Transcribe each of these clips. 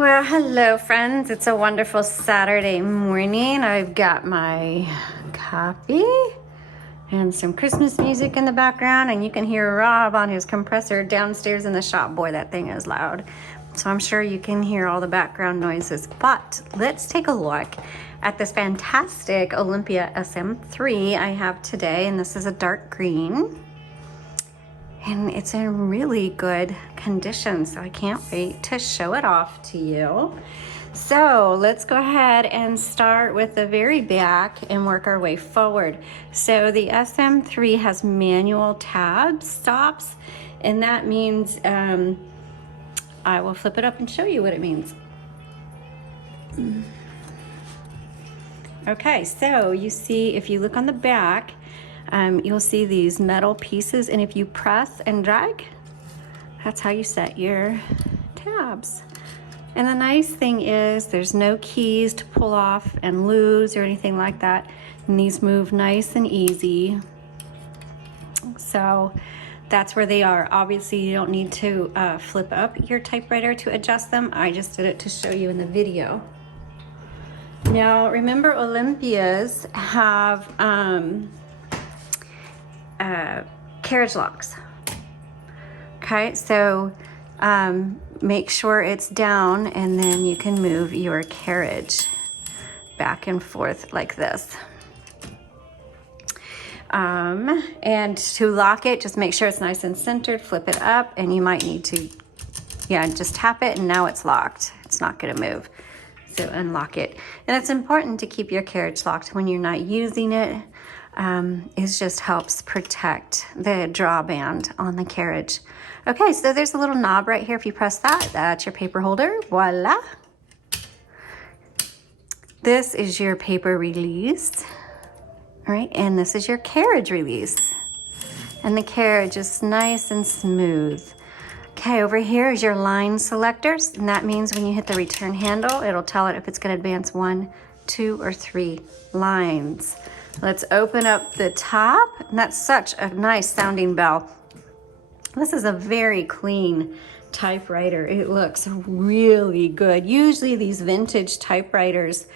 Well, hello friends. It's a wonderful Saturday morning. I've got my coffee and some Christmas music in the background, and you can hear Rob on his compressor downstairs in the shop. Boy, that thing is loud. So I'm sure you can hear all the background noises, but let's take a look at this fantastic Olympia SM3 I have today, and this is a dark green. And it's in really good condition, so I can't wait to show it off to you. So let's go ahead and start with the very back and work our way forward. So the SM3 has manual tab stops, and that means, I will flip it up and show you what it means. Okay, so you see, if you look on the back, you'll see these metal pieces, and if you press and drag, that's how you set your tabs. And the nice thing is there's no keys to pull off and lose or anything like that, and these move nice and easy. So that's where they are. Obviously you don't need to flip up your typewriter to adjust them. I just did it to show you in the video. Now remember, Olympias have carriage locks. Okay, so make sure it's down, and then you can move your carriage back and forth like this. And to lock it, just make sure it's nice and centered, flip it up, and you might need to, just tap it, and now it's locked. It's not gonna move. So unlock it. And it's important to keep your carriage locked when you're not using it. It just helps protect the drawband on the carriage. Okay, so there's a little knob right here. If you press that, that's your paper holder. Voila. This is your paper release. All right, and this is your carriage release. And the carriage is nice and smooth. Okay, over here is your line selectors, and that means when you hit the return handle, it'll tell it if it's going to advance 1, 2, or 3 lines. Let's open up the top, and that's such a nice sounding bell. This is a very clean typewriter. It looks really good. Usually these vintage typewriters,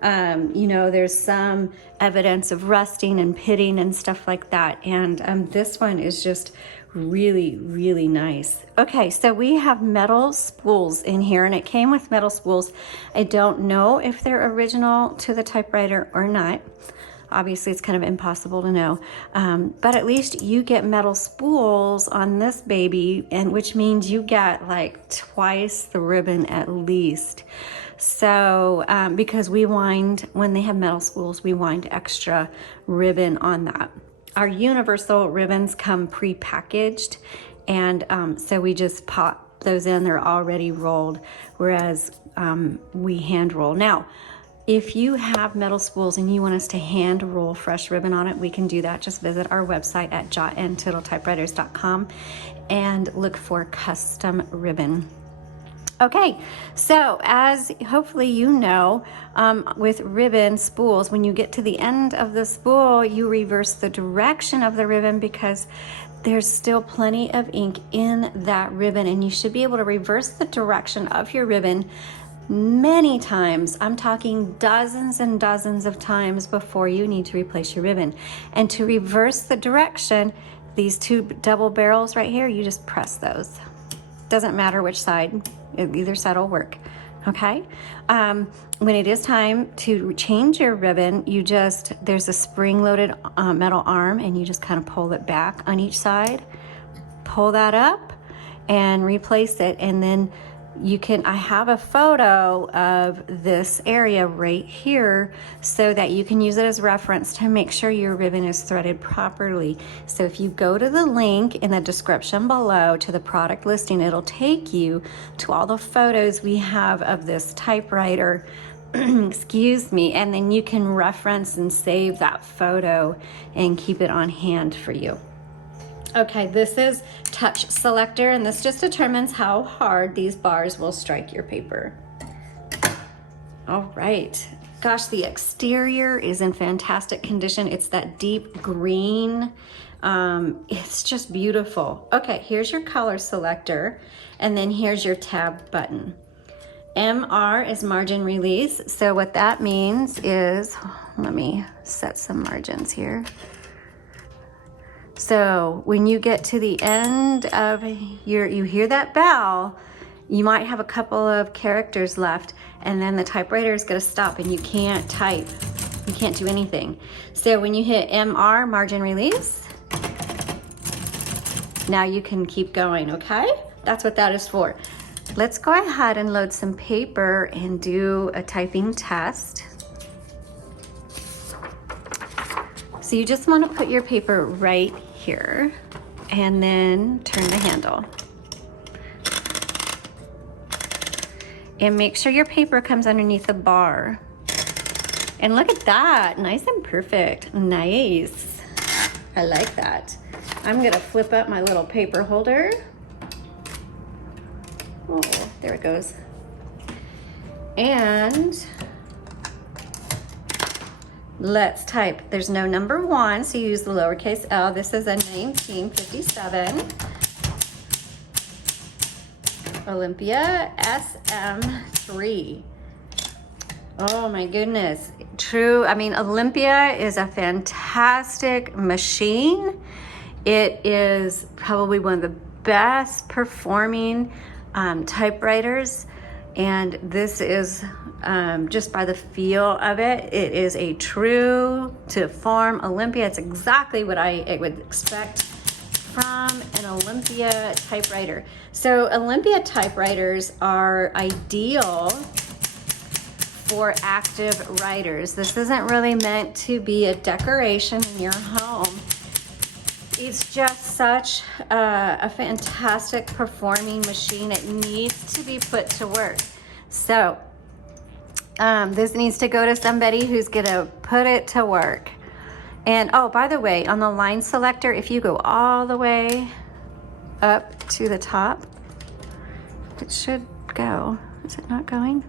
there's some evidence of rusting and pitting and stuff like that, and this one is just really, really nice. Okay, so we have metal spools in here, and it came with metal spools. I don't know if they're original to the typewriter or not. Obviously, it's kind of impossible to know, but at least you get metal spools on this baby, and which means you get like twice the ribbon at least. So because we wind, when they have metal spools, we wind extra ribbon on that. Our universal ribbons come pre-packaged, and so we just pop those in. They're already rolled, whereas we hand roll. Now, if you have metal spools and you want us to hand roll fresh ribbon on it, we can do that. Just visit our website at untitled.typewriters.com and look for custom ribbon. Okay, so as hopefully you know, with ribbon spools, when you get to the end of the spool, you reverse the direction of the ribbon because there's still plenty of ink in that ribbon, and you should be able to reverse the direction of your ribbon many times. I'm talking dozens and dozens of times before you need to replace your ribbon. And to reverse the direction, these two double barrels right here, you just press those. Doesn't matter which side, either side will work. Okay, when it is time to change your ribbon, there's a spring-loaded metal arm, and you just kind of pull it back on each side, pull that up, and replace it, and then I have a photo of this area right here so that you can use it as reference to make sure your ribbon is threaded properly. So if you go to the link in the description below to the product listing, it'll take you to all the photos we have of this typewriter, excuse me, and then you can reference and save that photo and keep it on hand for you. Okay, this is touch selector, and this just determines how hard these bars will strike your paper. All right, gosh, the exterior is in fantastic condition. It's that deep green. It's just beautiful. Okay, here's your color selector, and then here's your tab button. MR is margin release. So what that means is, let me set some margins here. So when you get to the end of you hear that bell, you might have a couple of characters left, and then the typewriter is going to stop and you can't type. You can't do anything. So when you hit MR, margin release, now you can keep going, okay? That's what that is for. Let's go ahead and load some paper and do a typing test. So you just want to put your paper right here and then turn the handle. And make sure your paper comes underneath the bar. And look at that, nice and perfect, nice. I like that. I'm gonna flip up my little paper holder. Oh, there it goes. And let's type. There's no number 1, so you use the lowercase l. This is a 1957 Olympia SM3. Oh my goodness. True. I mean, Olympia is a fantastic machine. It is probably one of the best performing typewriters. And this is just by the feel of it, it is a true to form Olympia. It's exactly what I would expect from an Olympia typewriter. So Olympia typewriters are ideal for active writers. This isn't really meant to be a decoration in your home. It's just such a fantastic performing machine. It needs to be put to work. So this needs to go to somebody who's gonna put it to work. And oh, by the way, on the line selector, if you go all the way up to the top, it should go. Is it not going?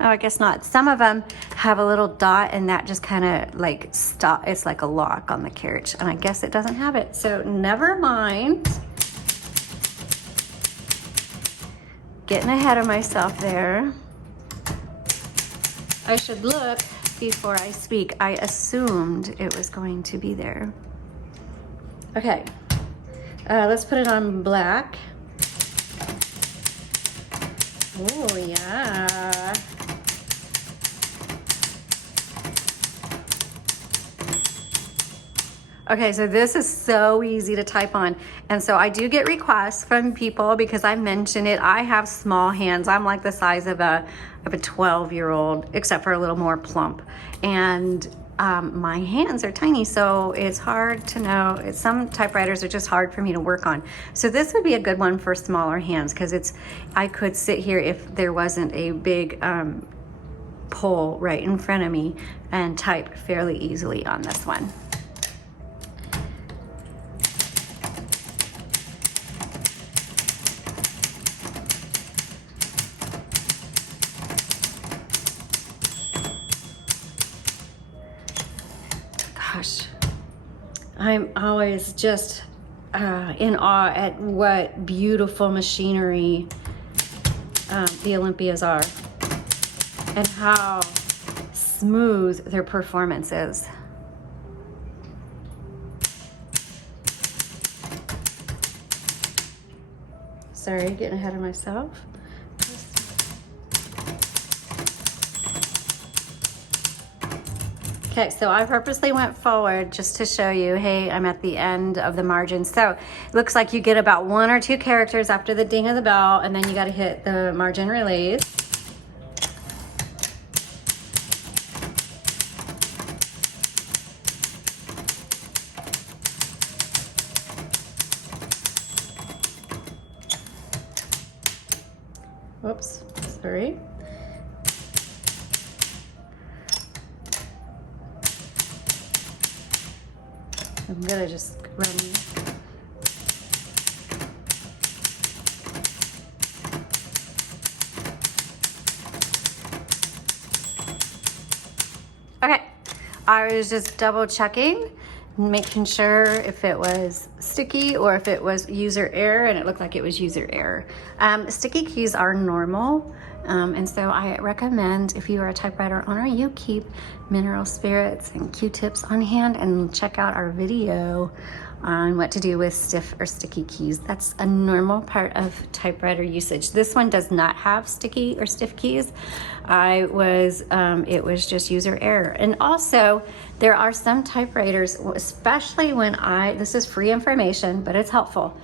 Oh, I guess not. Some of them have a little dot and that just kind of like stop. It's like a lock on the carriage, and I guess it doesn't have it. So never mind. Getting ahead of myself there. I should look before I speak. I assumed it was going to be there. Okay, let's put it on black. Oh yeah. Okay, so this is so easy to type on. And so I do get requests from people because I mention it. I have small hands. I'm like the size of a 12-year-old, except for a little more plump. And my hands are tiny, so it's hard to know. Some typewriters are just hard for me to work on. So this would be a good one for smaller hands because I could sit here if there wasn't a big pole right in front of me and type fairly easily on this one. Gosh, I'm always just in awe at what beautiful machinery the Olympias are and how smooth their performance is. Sorry, getting ahead of myself. Okay, so I purposely went forward just to show you, hey, I'm at the end of the margin. So it looks like you get about 1 or 2 characters after the ding of the bell, and then you got to hit the margin release. Whoops, sorry. I'm gonna just run. Okay, I was just double checking making sure if it was sticky or if it was user error, and it looked like it was user error. Sticky keys are normal, and so I recommend if you are a typewriter owner, you keep mineral spirits and Q-tips on hand and check out our video on what to do with stiff or sticky keys. That's a normal part of typewriter usage. This one does not have sticky or stiff keys. It was just user error. And also, there are some typewriters, especially when this is free information, but it's helpful.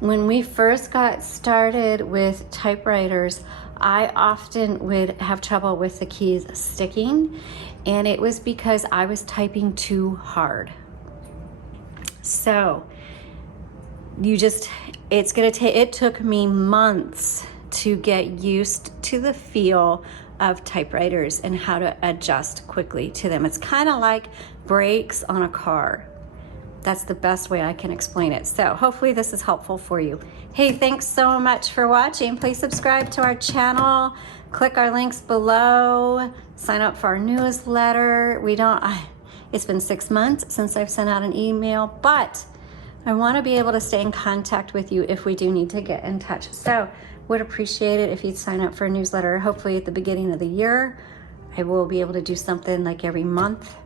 When we first got started with typewriters, I often would have trouble with the keys sticking, and it was because I was typing too hard. So it took me months to get used to the feel of typewriters and how to adjust quickly to them. It's kind of like brakes on a car. That's the best way I can explain it. So hopefully this is helpful for you. Hey, thanks so much for watching. Please subscribe to our channel. Click our links below. Sign up for our newsletter. It's been 6 months since I've sent out an email, but I want to be able to stay in contact with you if we do need to get in touch. So would appreciate it if you'd sign up for a newsletter. Hopefully at the beginning of the year, I will be able to do something like every month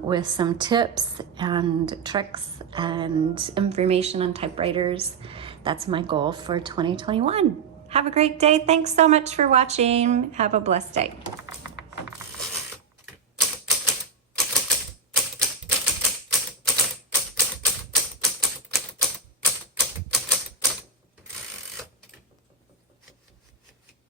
with some tips and tricks and information on typewriters. That's my goal for 2021. Have a great day. Thanks so much for watching. Have a blessed day.